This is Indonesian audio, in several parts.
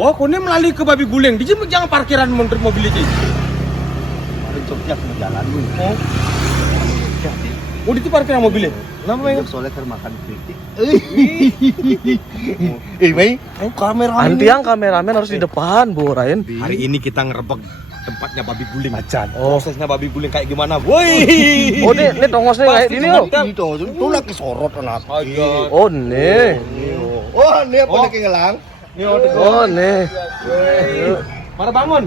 Oh, kau ini melalui ke babi guling. Di sini jangan parkiran menurut mobil itu. Ada Jogja ke jalan lu. Oh. Oh, di itu parkiran mobilnya. Kenapa Yang yang? soalnya kan makan kritik. Mai, kamera. Antiang kameramen harus di depan, Bu Ryan. Hari ini kita ngerebek tempatnya babi guling. Macan. Oh. Prosesnya babi guling kayak gimana? Woi. Oh, ini tongosnya kayak gini loh. Ini tuh lagi sorot anak. Oh, nih. Oh, ini apa lagi ngelang? Oh, nih. Mana bangun?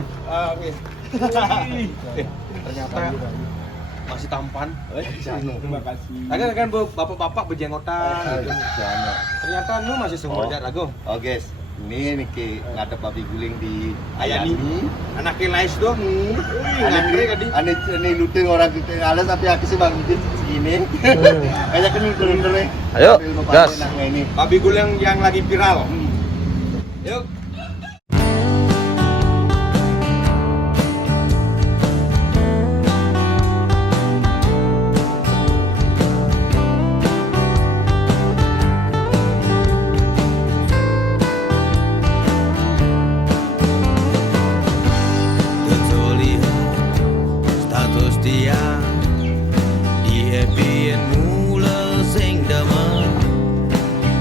Ternyata masih tampan. Terima kasih. Kan bapak-bapak berjenggotan. Ternyata lu masih seumur Rago. Oh guys, ini Niki ngadep babi guling di Ayani. Ayani. Anak Lais dong. Ini luting orang kita alas tapi aku sih bang segini. Kayak kan luting. Ayo, gas. Ini. Babi guling yang lagi viral. Yuk. Status dia di happy mula sing dama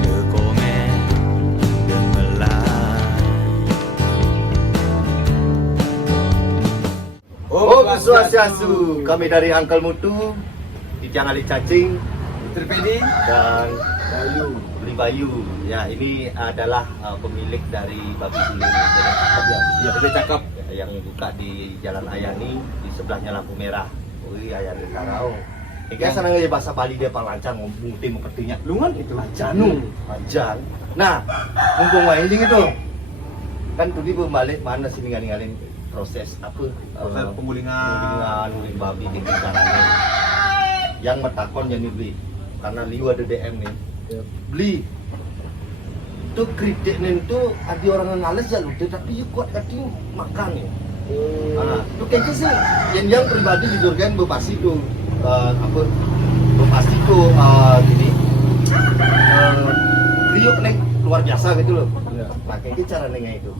de komen de melai. Oh, Swastiastu. Kami dari Angkel Mutu di Jangali Cacing Terpedi. dan Beli Bayu. Ya, ini adalah pemilik dari babi guling yang cakep ya. Ya, udah cakep. Yang buka di Jalan Ayani, di sebelahnya lampu merah. Wih, Ayani Karau. Ini sana aja bahasa Bali dia pang lancar ngomong tim sepertinya. Lu kan itu lanjanu, lancar. Nah, mumpung main ding itu. Kan tadi balik mana sih ninggalin proses apa? Proses Penggulingan guling babi di caranya. Yang metakon jadi beli. Karena liu ada DM nih. Beli itu kritik nih itu ada orang yang ngales ya lu tapi you kuat kati makan ya. Itu kayaknya sih yang pribadi jujur kan bepasti tuh apa bepasti tuh gini riuk nih luar biasa gitu loh. Nah kayaknya cara nengnya itu.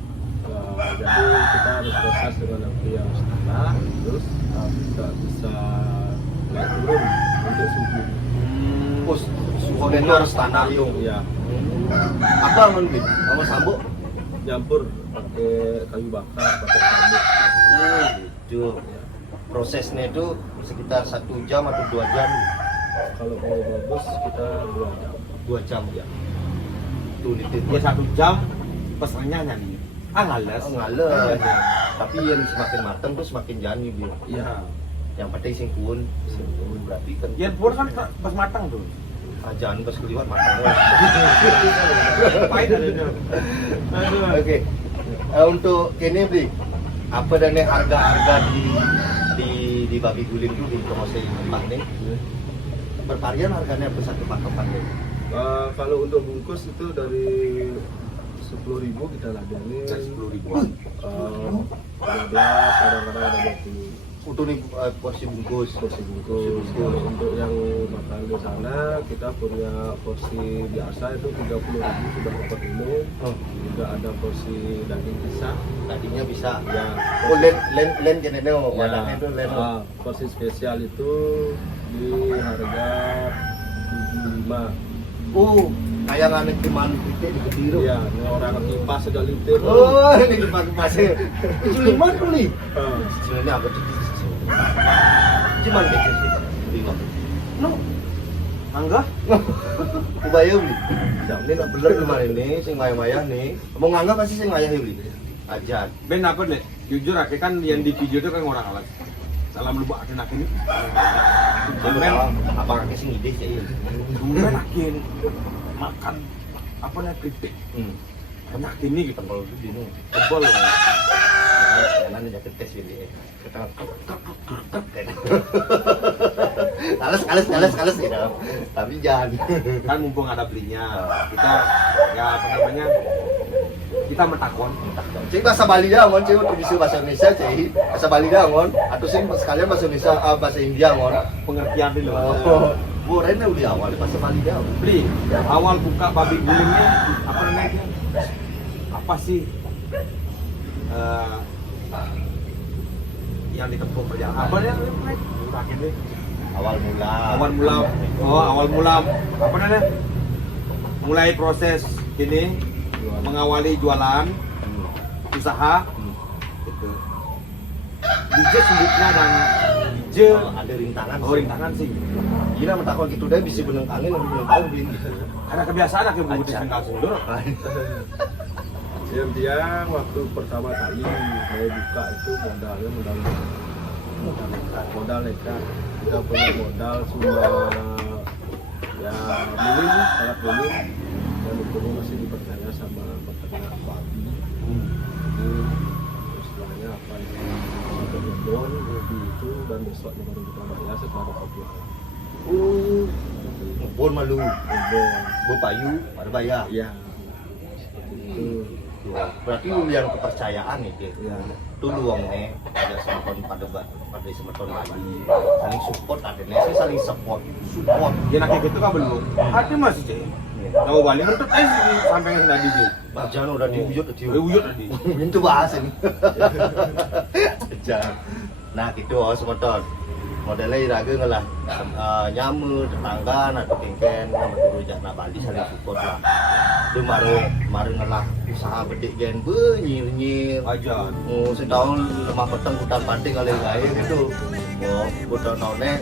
Jadi kita harus proses dengan api yang standar, terus kita bisa naik turun untuk suhu. Suhu itu harus standar yung. Ya, Apa aman gitu? Sama sambuk? nyampur pakai kayu bakar, pakai sabuk. Gitu. Prosesnya itu sekitar 1 jam atau 2 jam. Kalau mau bagus kita 2 jam. 2 jam ya. Tuh Dia dititip. 1 jam pesannya nyanyi. Ngales. Ngales. Tapi yang semakin matang tuh semakin jani dia. Iya. Yang penting singkun. Berarti kan Yang pur kan pas matang tuh. jangan pas keliwat matang. Pahit ada itu. Oke. Untuk kini beli apa dan harga-harga di babi guling itu di promosi tempat nih bervarian harganya apa satu paketan nih? Kalau untuk bungkus itu dari 10.000 kita ladani. 10.000-an. 15, kadang-kadang ada 20. Untuk nih porsi bungkus. Porsi bungkus. Untuk yang makan di sana kita punya porsi biasa itu 30.000 sudah dapat minum. Juga ada porsi daging pisah. Tadinya bisa. Ya. Oh len jenenge wadahnya itu len. Porsi spesial itu di harga 75. Kayak nganek cuman titik di Kediri. Iya, ini orang kipas sudah liter. Oh, ini kipas-kipasnya. Itu 5 tuh nih. Ah. Sebenarnya aku tuh cuman kayak gitu. Lima. No. Angga? Ubaya beli. Ini nak beler kemarin nih, sing maya-maya nih. Mau nganggap pasti sing maya beli. Ajan. Ben apa deh? Jujur aku kan yang di video itu kan orang alat. Dalam lubuk akin ini. Ben Apa kaki sing ide sih? Ben akin makan apa nih kritik. Banyak ini gitu. Tebal tuh dino. Tebal loh. Nanti jaket tes gitu ya. Kales gitu. Tapi jangan. Kan mumpung ada belinya. Kita ya apa namanya? Kita mentakon. Cik bahasa Bali dah, mon. Cik untuk bisa bahasa Indonesia, cik. Bahasa Bali dah, mon. Atau sih sekalian bahasa Indonesia, bahasa India, mon. Pengertian dulu. Borenya udah awal bahasa Bali dah. Beli awal buka babi gulingnya apa namanya? Apa sih? eh, yang ditempuh perjalanan apa ya terakhir nih Awal mula. awal mula apa namanya mulai proses ini mengawali jualan usaha gitu. DJ sebutnya dan DJ Ada rintangan. rintangan sih Gila mentakon gitu deh bisa beneng angin lebih beneng tahu bin. karena kebiasaan akhirnya bungkus tinggal sendiri Siang waktu pertama kali saya buka itu modal nekat. Kita punya modal cuma ya minim, sangat minim, dan untungnya masih dipercaya sama peternak babi. Jadi istilahnya apa itu satu ngebon hobi itu dan besoknya baru kita bayar setelah dapat jual. Ngebon malu. Ngebon, Bepayu pada bayar. ya seperti itu. Berarti lu yang kepercayaan itu. Ya. Itu luangnya ada semeton pada semeton lagi saling support ada sih saling support dia nak kayak gitu kan belum ada masih cek tahu balik untuk sih sampai yang tadi dia jangan udah diwujud wujud tadi itu bahas ini jangan nah gitu semeton modelnya iraga ngelah nyamu tetangga atau kengken sama turujak na Bali saling support lah itu mari ngelah usaha bedek gen nyir aja setahun lemah peteng hutan panting kali lain itu hutan tahunnya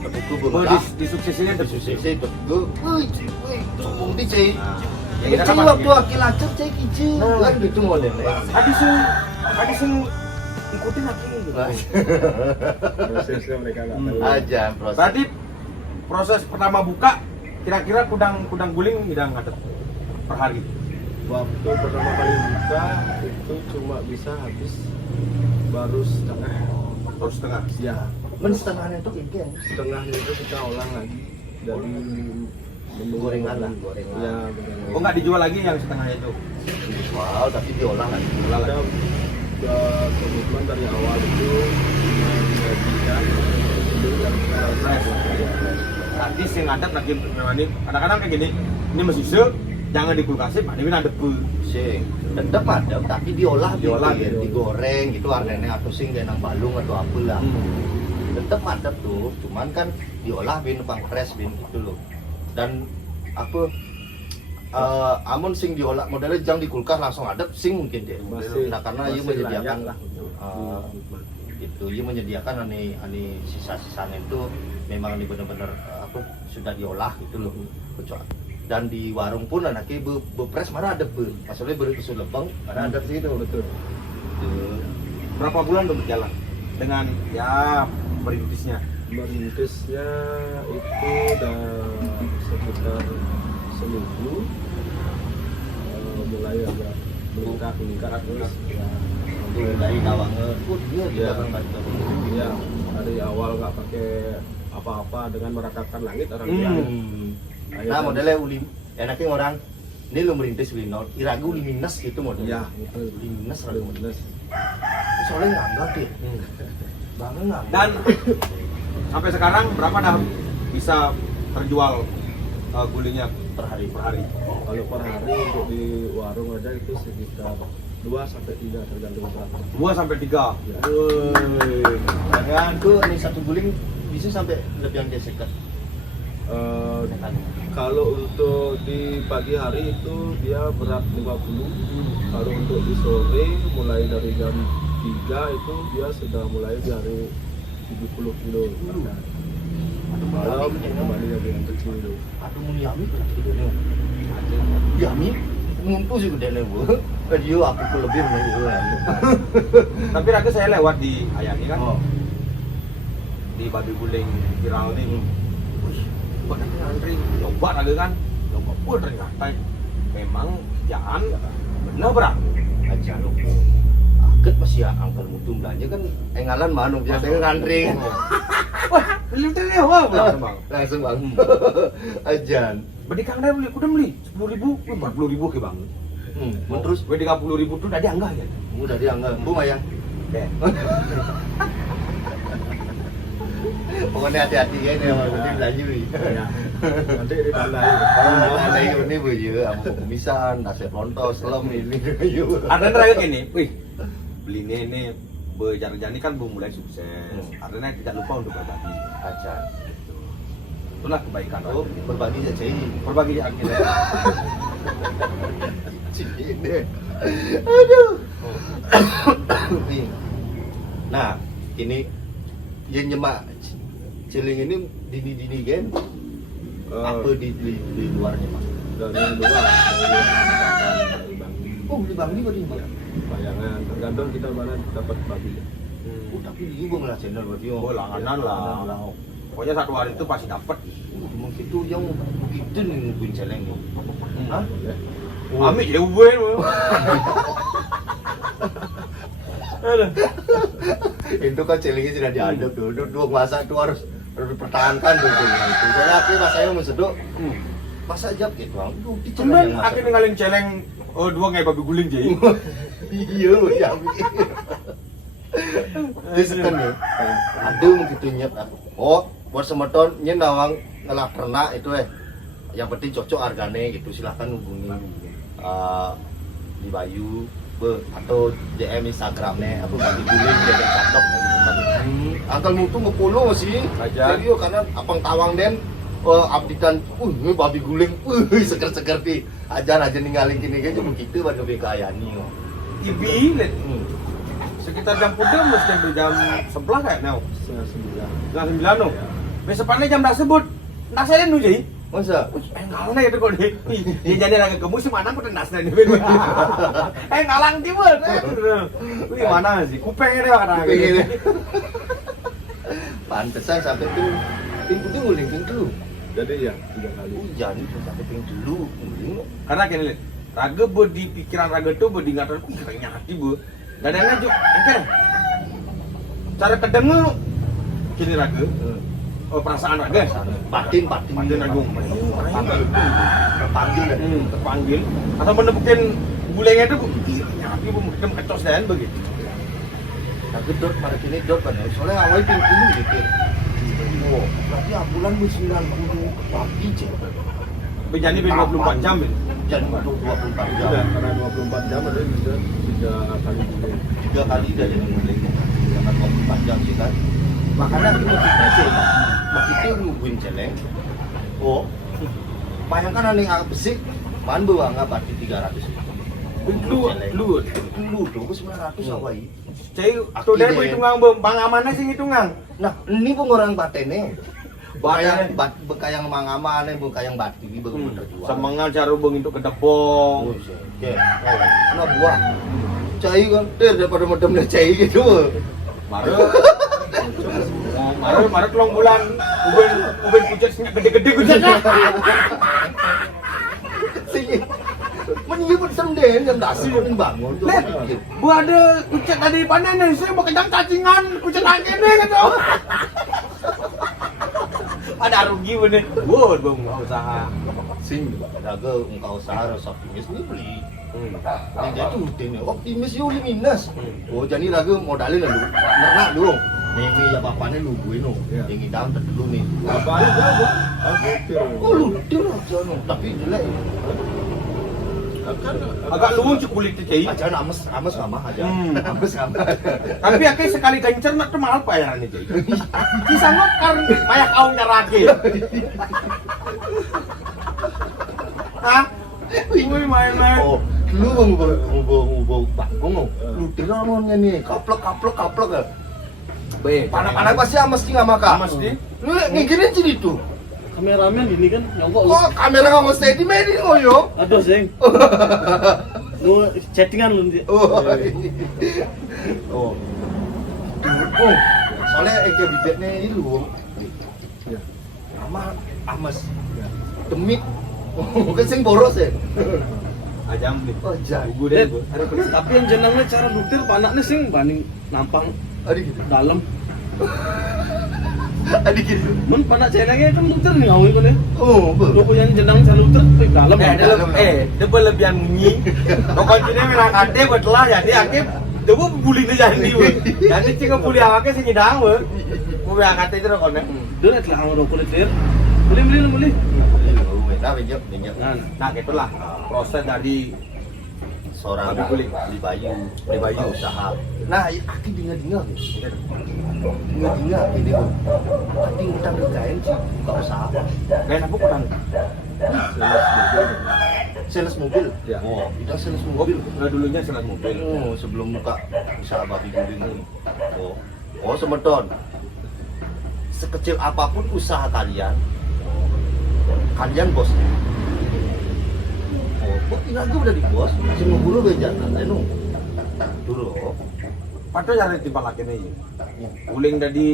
terbuku berkah disuksesinya sisi terbuku sombong di cek ya ini kita cek kan waktu akil acet cek ici kan gitu modelnya tadi sing ikutin lagi Prosesnya mereka nggak tahu. aja proses berarti proses pertama buka kira-kira kudang guling bidang ngadet per hari Waktu pertama kali buka itu cuma bisa habis baru setengah. terus setengah Ya, men setengahnya itu kengken setengahnya itu kita olah lagi dari menu Gorengan lah, Ya, gorengan. gorengan. oh nggak dijual lagi yang setengahnya itu wow tapi diolah lagi Kita komitmen dari awal itu menyajikan sebelum yang nanti sing ngadet lagi memang ini kadang-kadang kayak gini ini masih se jangan dikulkasin ini ada pu sing tetep ada tapi diolah Diolah, gitu, diolah. digoreng gitu artinya atau sing genang balung atau apa lah tetep ada tuh cuman kan diolah bin pang fresh bin gitu loh dan apa amun sing diolah modelnya jangan di kulkas langsung ada sing mungkin deh nah karena ia masih menyediakan layak lah untuk dinikmati. itu ia menyediakan ani sisa-sisanya itu memang ini benar-benar apa sudah diolah gitu loh kecuali dan di warung pun anaknya bepres mana ada pun maksudnya beri ke Lebang mana ada sih itu Betul. berapa bulan udah berjalan dengan ya merintisnya Merintisnya itu udah sekitar seminggu mulai agak meningkat terus ya, itu dari dawangnya dia Ya. juga kan ya dari awal nggak pakai apa-apa dengan merakatkan langit orang bilang. nah modelnya ulim enaknya orang ini lu merintis winol iragu liminus gitu modelnya Ya, betul. liminus rada Bener. soalnya nggak deh banget nggak dan sampai sekarang berapa dah bisa terjual gulingnya per hari Kalau per hari untuk di warung aja itu sekitar 2 sampai 3 tergantung berapa. 2 sampai 3 Ya. dan tuh ini satu guling bisa sampai lebih yang desekat Kalau untuk di pagi hari itu dia berat 50. Kalau untuk di sore mulai dari jam 3 itu dia sudah mulai dari 70 kilo. Malam kembali yang kecil. aduh mau yami yami ngumpul sih gede nih bu dia aku tuh lebih menurut tapi raga saya lewat di Ayani kan oh di babi guling viral nih wih buat nanti ngantri coba raga kan coba pun ternyata memang jangan bener berat aja lu aget masih ya angkel mutu belanja kan engalan mana biasanya ngantri kan wah beli teh wah bang langsung bang ajan beli kang beli udah beli 10.000 40.000 ke bang terus gue 30.000 tuh udah dianggah ya udah dianggap bu mayang deh pokoknya hati-hati ya ini nanti belanja nih Ya. Nanti ditandai. ada ini bu ya sama kumisan nasi rontos lem ini yuk ada terakhir gini wih beli ini berjalan-jalan ini kan belum mulai sukses. Karena tidak lupa untuk berbagi. Aja. Itulah kebaikan. Oh, berbagi aja ini. Berbagi di akhirnya. Ini. Aduh. Nih. Nah, ini yang nyemak celing ini dini kan? Apa di luarnya Pak? dari luar dari Bangli. Oh, di Bangli kok di Bayangan tergantung kita mana dapat babi. Oh, tapi dia juga ngelah channel berarti. Oh, langganan lah. Pokoknya satu hari itu pasti dapat. Mungkin itu yang begitu nih ngumpulin celeng nih. Hah? Amit ya uben. Itu kan celengnya sudah diaduk tuh. Dua masa itu harus dipertahankan tuh. Soalnya akhirnya masanya mau seduk. Masa jap gitu. Aduh, di celeng Cuman yang masak. akhirnya ngalin celeng dua kayak babi guling jadi. Iya, ya. Terus kan ya. Aduh begitu nyet. Oh, buat semeton nyen nawang ngelah ternak itu yang penting cocok harganya gitu, silahkan hubungi di Bayu atau DM Instagramnya apa babi guling dia cakep angkel mutu ngepolo sih Aja. serius karena abang tawang den updatean ini babi guling seger-seger di aja ninggalin gini kan cuma gitu pada bekayani TV lihat. Sekitar jam pudem mesti jam 11 kayak now. Setengah 9. Jam 9 no. Besokannya jam dah sebut. Nak saya nu jadi. masa Ngalang itu kok deh. Dia jadi lagi kemus mana pun nas nih. Ngalang tiba. Wih mana sih? Kupeng ini mana? pengen pantesan sampai tuh pintu nguling dulu Jadi ya 3 kali. hujan itu sampai pintu dulu nguling Karena kini lihat. Raga di pikiran raga tuh ingatan kayaknya hati bu. Gak ada yang ngajuk. Engker. Cara kedengar kini raga. Perasaan raga. batin Panggil raga. terpanggil kan Terpanggil. Atau menemukan bulenya itu hati bu mungkin kecos dan begitu. tapi dot pada kini dot kan soalnya awalnya pintu dulu gitu oh berarti bulan 90 babi cek Bejani 24 jam ini. jadi 24 Sudah jam karena 24 jam ada bisa 3 kali guling. 3 kali dah jadi nguling jangan 24 jam sih kan makanya aku mau aja begitu nungguin celeng oh bayangkan aneh angkat besi man bawa angkat berarti 300 Lu dulu dong 900 awai cai atau dari hitungan bang amanah sih hitungan. nah ini pengorang batene Bekayang bekayang mangamane bekayang bati ini bener jual. Semangat cara bang itu ke depong. Oke. Nah buah. Cai kan daripada medem cai gitu. Mare telung bulan uben pucat sing gede-gede pucatnya. Sing menyebut pun semden jam dasi pun bangun tuh. Bu ada pucat tadi panen saya mau kencang cacingan pucat lagi nih gitu. Ada rugi bener. Buat bang usaha. Sing daga engkau usaha rasa optimis nih beli. Yang jadi rutin optimis yo minus. Oh jadi raga modalin dulu. Nernak dulu. Ini ya bapaknya nungguin no. Yang hidang dulu nih. Apaan jauh? Lutir. Oh lutir aja no. Tapi jelek. Agak lucu kulitnya cai. Aja ames sama aja. Ames sama. Tapi akhirnya sekali gencer nak tuh mahal bayarannya cai. Si sanggup karena banyak kau nyarake. Hah? Wih main-main. Oh, lu ngubah bangkong no. Lutir namanya nih. Kaplek ya. Panak-panak pasti ames sih nggak makan. Ames di. Lu gini jadi tuh. Kameramen ini kan nyongkok lu. Oh, kamera nggak mau steady medi ngoyo. Aduh, Seng. Lu chattingan lu. Oh. Oh. Oh. Soalnya eke bibitnya ini lu. Ya. Nama ames. Demit. Mungkin sing boros ya. Ajam deh. Oh, jadi. Gue deh. Tapi yang jenengnya cara lutir panaknya sing banding nampang Adik gitu. dalam. Adik gitu. Mun panak jenengnya kan lutir nih ngawin kan ya. Oh, Lu punya jeneng cara lutir di dalam. Dia berlebihan bunyi. Pokoknya memang kate betelah jadi akhir dia bully nih jadi gue. Jadi cuma bully awaknya sih nyidang gue. Gue yang kate itu konek. Dia lihat lah orang kulit lir. Beli. Nah, pinjam. Nah, Nah gitulah proses dari seorang Babi guling. beli bayu, Beli bayu. buka usaha. Nah, aki dengar-dengar dengar ini bu, aki ngutang kain sih buka usaha, Kayak apa kurang? sales mobil. Ya. Oh, kita sales Oh, mobil. dulunya selat mobil. Oh, sebelum buka usaha babi guling ini. Oh, semeton. Sekecil apapun usaha kalian, kalian bosnya. Oh, kok tinggal gue udah di bos, masih mau buru beja, anu. Dulu. Padahal cari timbang lagi nih. Guling dari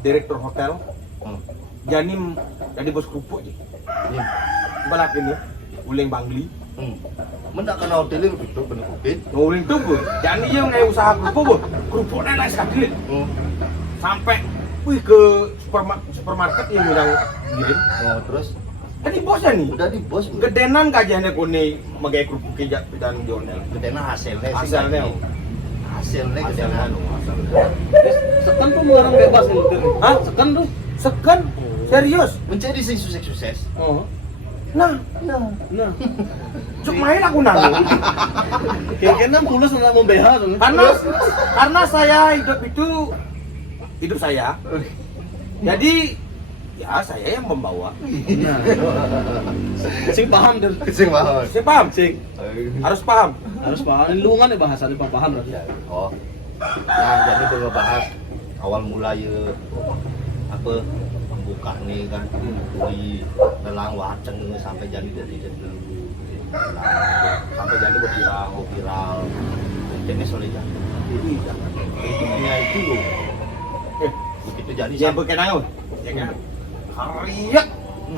direktur hotel, Janim dari bos kerupuk je. Ini. Timbang lagi nih. Guling Bangli. Mendak kena hotelnya begitu bener kopi. Guling tuh bu. Jadi yang ngai usaha kerupuk bu. Kerupuknya lain sekali. Sampai, wih ke supermarket yang bilang giring. Oh, terus Tadi bosnya nih. udah di bos. Gedenan kajahnya kone magai kerupuk kejak dan di hotel. Gedena hasilnya sih. Hasilnya. Hasilnya gedena. Sekan tuh melarang bebas nih lutir. Hah? Sekan tuh. Sekan? Serius? Mencari si sukses. Oh. Nah, Nah, cuk main aku nang. kayaknya pulas nggak mau BH tuh. Karena saya hidup saya. Jadi ya saya yang membawa. Nah, sing paham dan Sing mahal. Saya paham, sing harus paham. harus paham. Ini luangan ya bahasa ini paham berarti. Oh. Nah, jadi gue ngebahas awal mula ya apa pembuka nih kan dari lelang waceng sampai jadi dulu Sampai jadi viral. Ini soleh jadi. Hidupnya itu loh. Begitu jadi Yang sampai berkenaan, ya kan? Hariak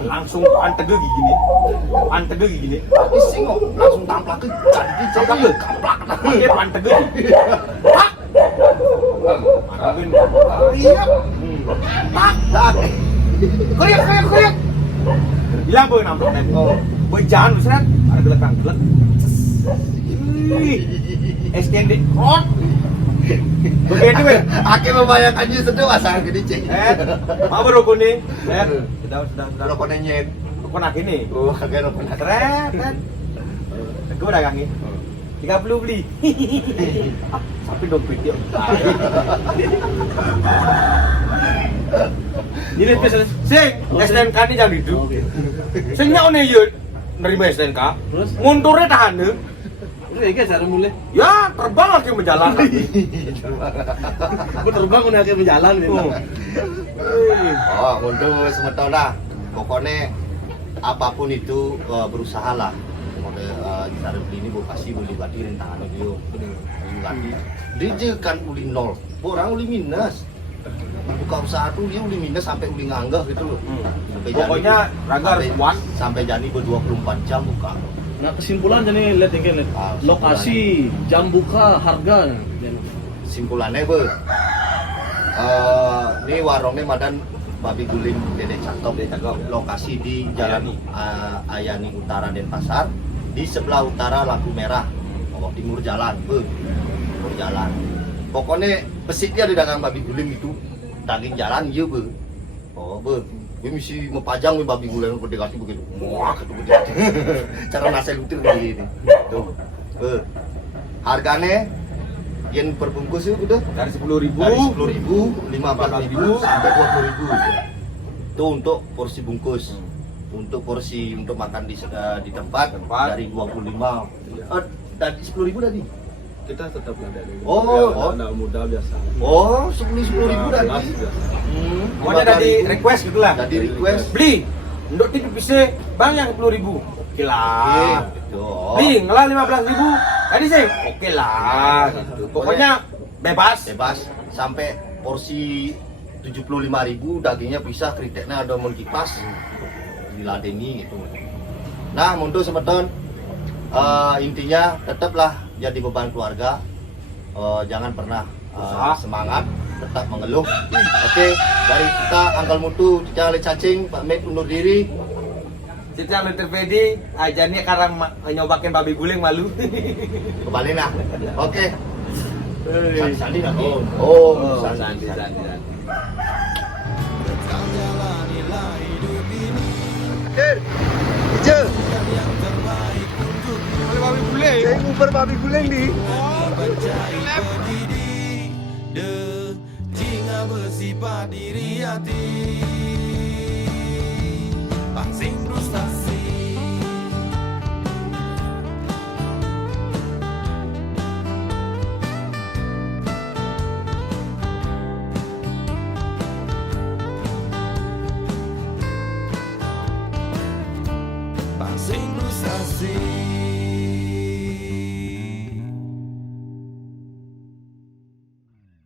langsung pantege gini. tapi singok langsung tamplak ke jadi Tamplak ke? kamplak. Dia pantege. Hah? Marabin. Hariak. Tak. Kriak. Hilang pun nampak tadi. Bejan besar, ada gelakang gelak. Extended rod. Begitu ya. Aki membayangkannya sedih asal gede cek. Apa rokok nih? Sudah. Rokok nenyet. Rokok nak ini. Oh, agak rokok nak. Keren. Gue dagangin. 30 beli. Sampai dompet dia. Ini spesialis. Sing, STNK ini jangan itu. Oke. Sing nyawa nih ya nerima STNK. Terus? Munturnya tahan nih. Udah ya cara mulai. Ya terbang lagi menjalan. Aku terbang udah kayak berjalan gitu. Oh, untuk sementara lah. Pokoknya apapun itu berusaha lah. Cara beli ini bu pasti boleh badi rintangan dia. Badi. Dia kan uli nol. Orang uli minus. Buka usaha tuh dia uli minus sampai uli nganggah gitu loh. Sampai Pokoknya Raga harus kuat. Sampai jadi ber-24 jam buka. Nah kesimpulan jadi lihat ini lokasi, jam buka, harga. Simpulannya bu, ini warungnya Madan Babi Guling Dede Cakep. Lokasi di Jalan Ayani Utara Denpasar, di sebelah utara lampu merah, timur jalan, bu, timur jalan. Pokoknya pesitnya di dagang Babi Guling itu daging jalan, iya bu. Oh bu, gue mesti mempajang nih babi guling berdekati begitu. Wah, begitu. Cara nasi lutir begini. Tuh, harganya yang perbungkus itu udah Dari 10.000. dari 10.000, 15.000 sampai 20.000. Itu untuk porsi bungkus. Untuk porsi untuk makan di tempat dari 25. Dari 10.000 tadi. Kita tetap ada di Oh. anak muda biasa. Oh, 10.000 tadi. Kelas biasa. Pokoknya dari request gitu lah. Tadi request. Beli. Untuk tipe PC bang yang 10.000. Oke lah. Gitu. Beli ngelah 15.000. Tadi sih. Oke lah. Gitu. Pokoknya bebas. Bebas sampai porsi 75.000 dagingnya bisa kriteknya ada mun kipas diladeni gitu. Nah, untuk semeton intinya tetaplah jadi beban keluarga. Jangan pernah semangat, tetap mengeluh. Oke, dari kita Angkel Mutu, Cica Le Cacing, Pak Med undur diri. Cita Luther Fedi, ajarnya karena nyobakin babi guling malu. Kembali nah. Oke. Sandi nanti. Oh, Sandi. Kau jalanilah hidup ini Ijo. yang terbaik untukmu. Boleh babi guling. Saya ngubar babi guling nih. De Jinga bersifat diri hati Pangsing frustasi Pangsing frustasi